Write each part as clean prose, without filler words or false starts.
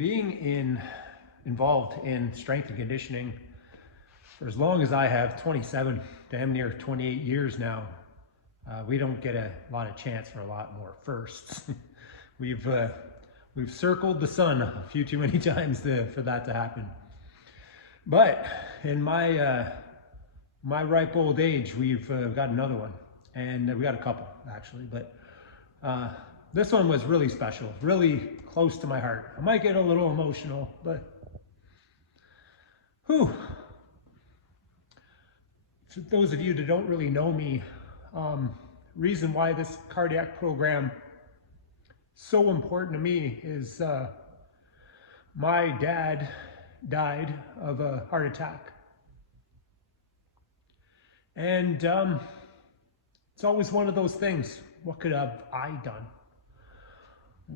Involved in strength and conditioning for as long as I have, 27, damn near 28 years now, we don't get a lot of chance for a lot more firsts. We've circled the sun a few too many times for that to happen. But in my ripe old age, we've got another one, and we got a couple actually. But this one was really special, really close to my heart. I might get a little emotional, but whew. For those of you that don't really know me, reason why this cardiac program is so important to me is my dad died of a heart attack. And it's always one of those things. What could have I done?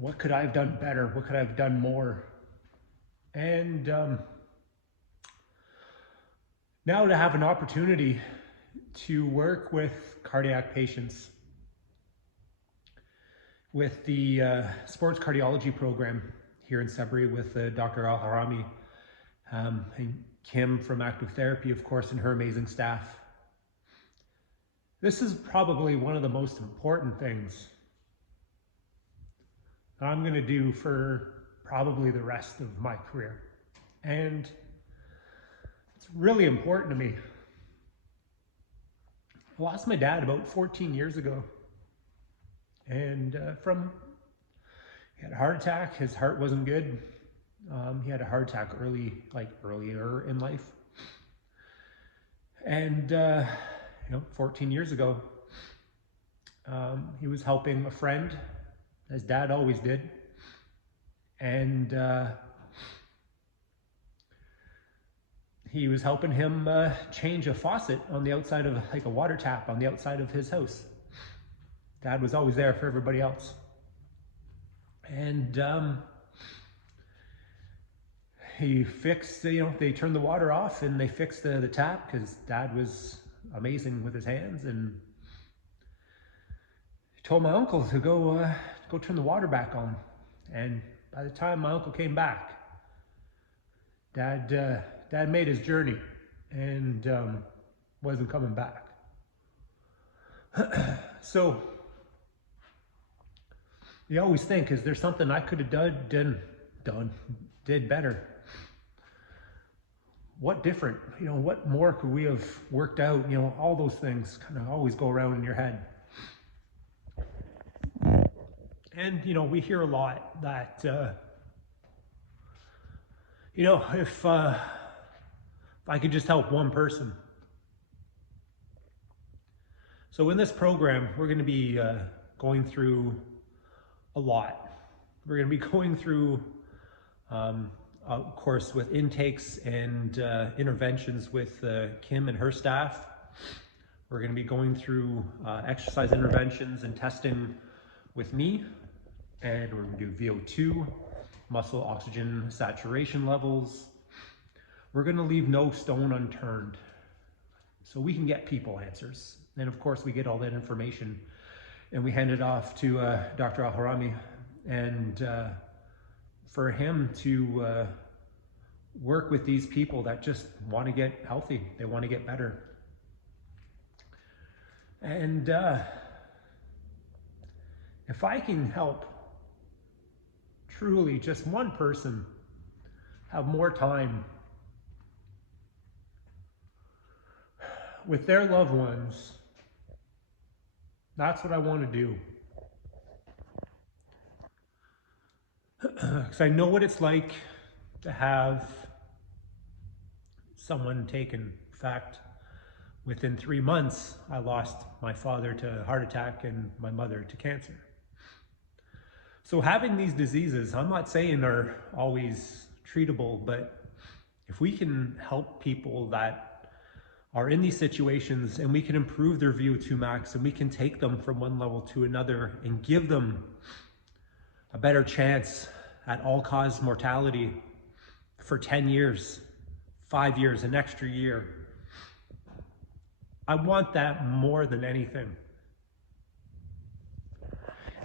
What could I have done better? What could I have done more? And now to have an opportunity to work with cardiac patients with the sports cardiology program here in Sudbury with Dr. Al-Riyami, and Kim from Active Therapy, of course, and her amazing staff. This is probably one of the most important things I'm going to do for probably the rest of my career. And it's really important to me. I lost my dad about 14 years ago. And he had a heart attack. His heart wasn't good. He had a heart attack earlier in life. And 14 years ago, he was helping a friend, as Dad always did. And he was helping him change a faucet on the outside of a water tap on the outside of his house. Dad was always there for everybody else. And he fixed, they turned the water off and they fixed the tap because Dad was amazing with his hands, and he told my uncle to go turn the water back on. And by the time my uncle came back, Dad made his journey and wasn't coming back. So you always think, is there something I could have did better? What different? What more could we have worked out? All those things kind of always go around in your head. And, we hear a lot that, if I could just help one person. So in this program, we're going to be going through a lot. We're going to be going through, of course, with intakes and interventions with Kim and her staff. We're going to be going through exercise interventions and testing with me. And we're going to do VO2, muscle oxygen saturation levels. We're going to leave no stone unturned so we can get people answers. And of course, we get all that information and we hand it off to Dr. Al-Riyami, and for him to work with these people that just want to get healthy. They want to get better. And if I can help truly just one person have more time with their loved ones, that's what I want to do. Because I know what it's like to have someone taken. In fact, within 3 months, I lost my father to a heart attack and my mother to cancer. So having these diseases, I'm not saying are always treatable, but if we can help people that are in these situations and we can improve their VO2 max and we can take them from one level to another and give them a better chance at all-cause mortality for 10 years, 5 years, an extra year, I want that more than anything.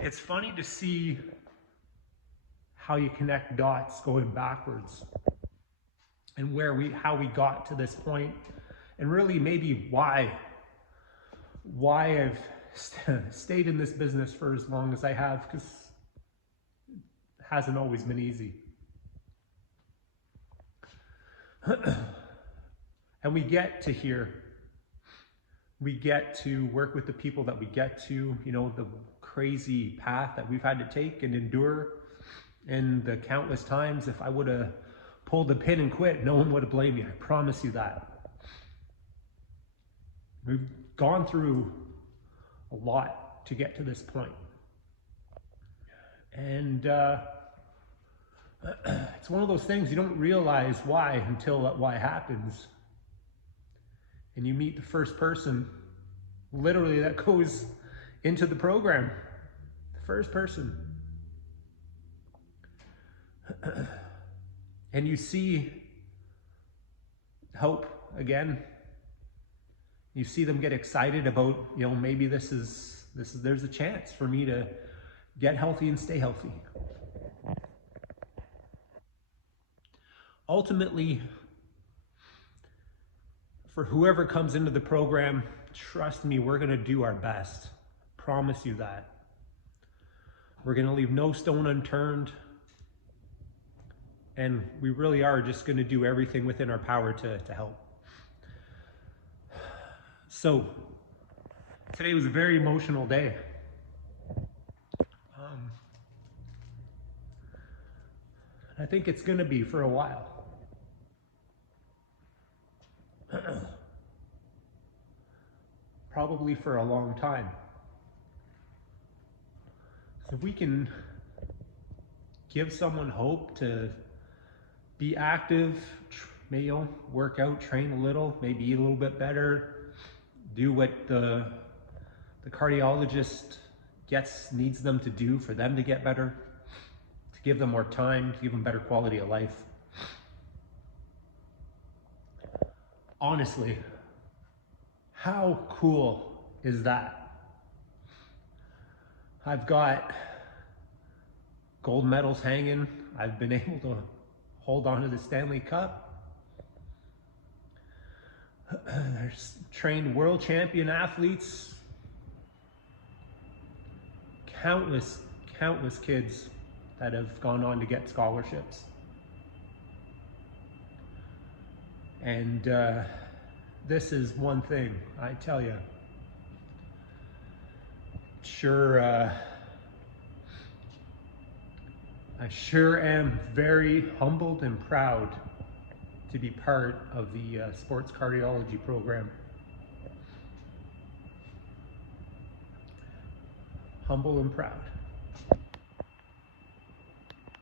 It's funny to see how you connect dots going backwards, and how we got to this point, and really maybe why I've stayed in this business for as long as I have, because it hasn't always been easy. And we get to here. We get to work with the people that we get to, you know, the crazy path that we've had to take and endure, and the countless times if I would have pulled the pin and quit, no one would have blamed me. I promise you that. We've gone through a lot to get to this point. And it's one of those things you don't realize why until why happens. And you meet the first person literally that goes into the program. The first person. And you see hope again. You see them get excited about, you know, maybe there's a chance for me to get healthy and stay healthy. Ultimately, for whoever comes into the program, trust me, we're going to do our best. Promise you that. We're going to leave no stone unturned. And we really are just going to do everything within our power to help. So, today was a very emotional day. I think it's going to be for a while. Probably for a long time. So if we can give someone hope to be active, work out, train a little, maybe eat a little bit better, do what the cardiologist needs them to do for them to get better, to give them more time, to give them better quality of life. Honestly, how cool is that? I've got gold medals hanging. I've been able to hold on to the Stanley Cup. There's trained world champion athletes. Countless kids that have gone on to get scholarships. And this is one thing, I tell you. I sure am very humbled and proud to be part of the sports cardiology program. Humble and proud.